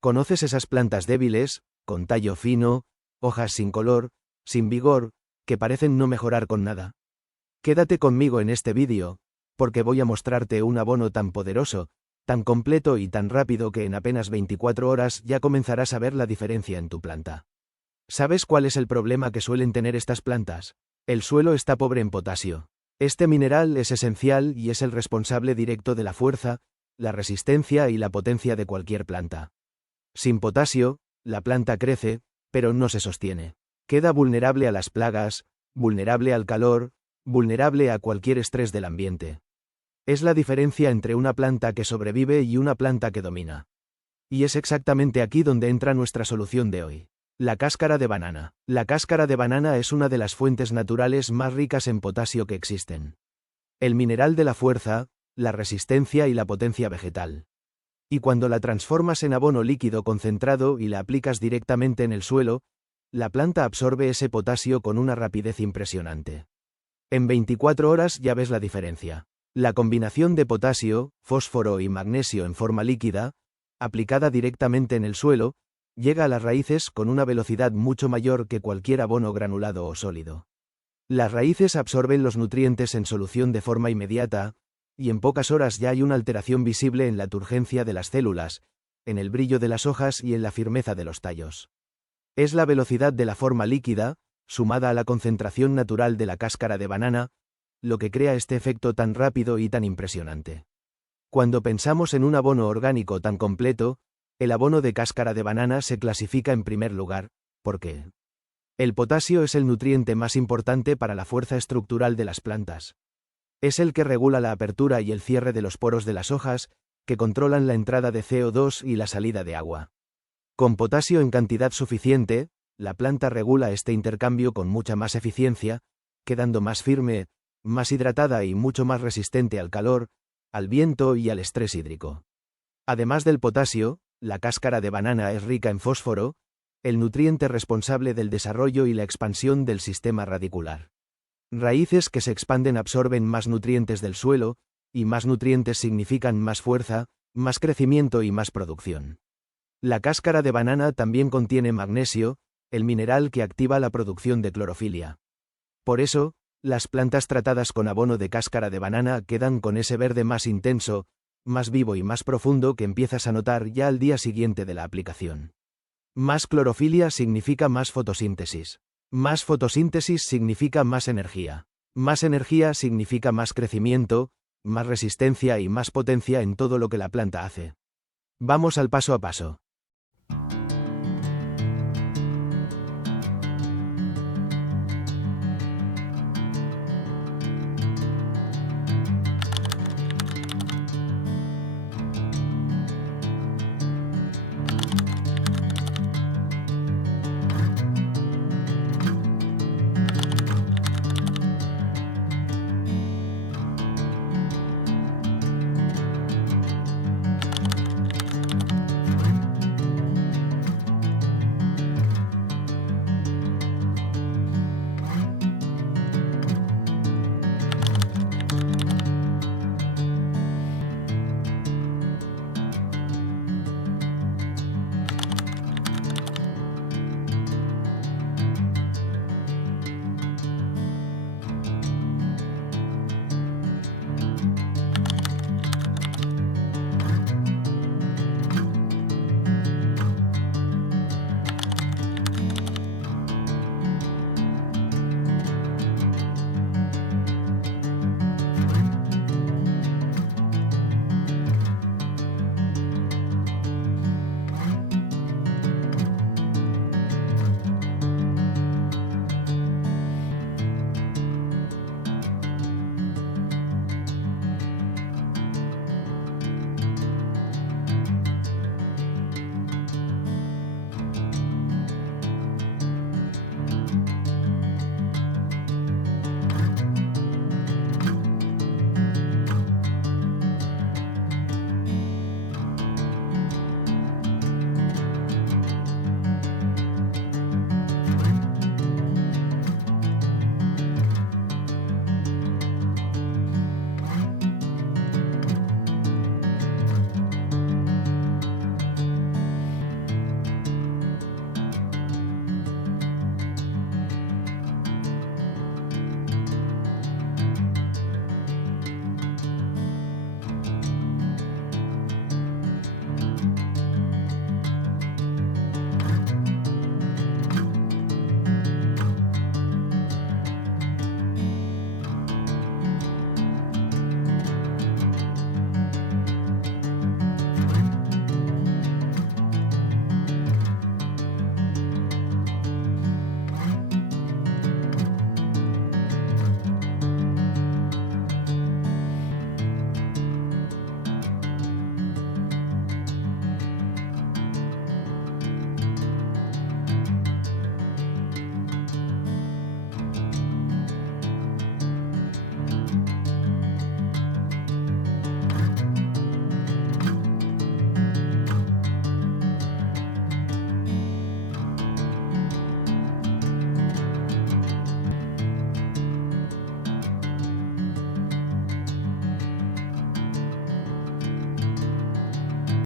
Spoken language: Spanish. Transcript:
¿Conoces esas plantas débiles, con tallo fino, hojas sin color, sin vigor, que parecen no mejorar con nada? Quédate conmigo en este vídeo, porque voy a mostrarte un abono tan poderoso, tan completo y tan rápido que en apenas 24 horas ya comenzarás a ver la diferencia en tu planta. ¿Sabes cuál es el problema que suelen tener estas plantas? El suelo está pobre en potasio. Este mineral es esencial y es el responsable directo de la fuerza, la resistencia y la potencia de cualquier planta. Sin potasio, la planta crece, pero no se sostiene. Queda vulnerable a las plagas, vulnerable al calor, vulnerable a cualquier estrés del ambiente. Es la diferencia entre una planta que sobrevive y una planta que domina. Y es exactamente aquí donde entra nuestra solución de hoy. La cáscara de banana. La cáscara de banana es una de las fuentes naturales más ricas en potasio que existen. El mineral de la fuerza, la resistencia y la potencia vegetal. Y cuando la transformas en abono líquido concentrado y la aplicas directamente en el suelo, la planta absorbe ese potasio con una rapidez impresionante. En 24 horas ya ves la diferencia. La combinación de potasio, fósforo y magnesio en forma líquida, aplicada directamente en el suelo, llega a las raíces con una velocidad mucho mayor que cualquier abono granulado o sólido. Las raíces absorben los nutrientes en solución de forma inmediata, y en pocas horas ya hay una alteración visible en la turgencia de las células, en el brillo de las hojas y en la firmeza de los tallos. Es la velocidad de la forma líquida, sumada a la concentración natural de la cáscara de banana, lo que crea este efecto tan rápido y tan impresionante. Cuando pensamos en un abono orgánico tan completo, el abono de cáscara de banana se clasifica en primer lugar, porque el potasio es el nutriente más importante para la fuerza estructural de las plantas. Es el que regula la apertura y el cierre de los poros de las hojas, que controlan la entrada de CO2 y la salida de agua. Con potasio en cantidad suficiente, la planta regula este intercambio con mucha más eficiencia, quedando más firme, más hidratada y mucho más resistente al calor, al viento y al estrés hídrico. Además del potasio, la cáscara de banana es rica en fósforo, el nutriente responsable del desarrollo y la expansión del sistema radicular. Raíces que se expanden absorben más nutrientes del suelo, y más nutrientes significan más fuerza, más crecimiento y más producción. La cáscara de banana también contiene magnesio, el mineral que activa la producción de clorofila. Por eso, las plantas tratadas con abono de cáscara de banana quedan con ese verde más intenso, más vivo y más profundo que empiezas a notar ya al día siguiente de la aplicación. Más clorofila significa más fotosíntesis. Más fotosíntesis significa más energía. Más energía significa más crecimiento, más resistencia y más potencia en todo lo que la planta hace. Vamos al paso a paso.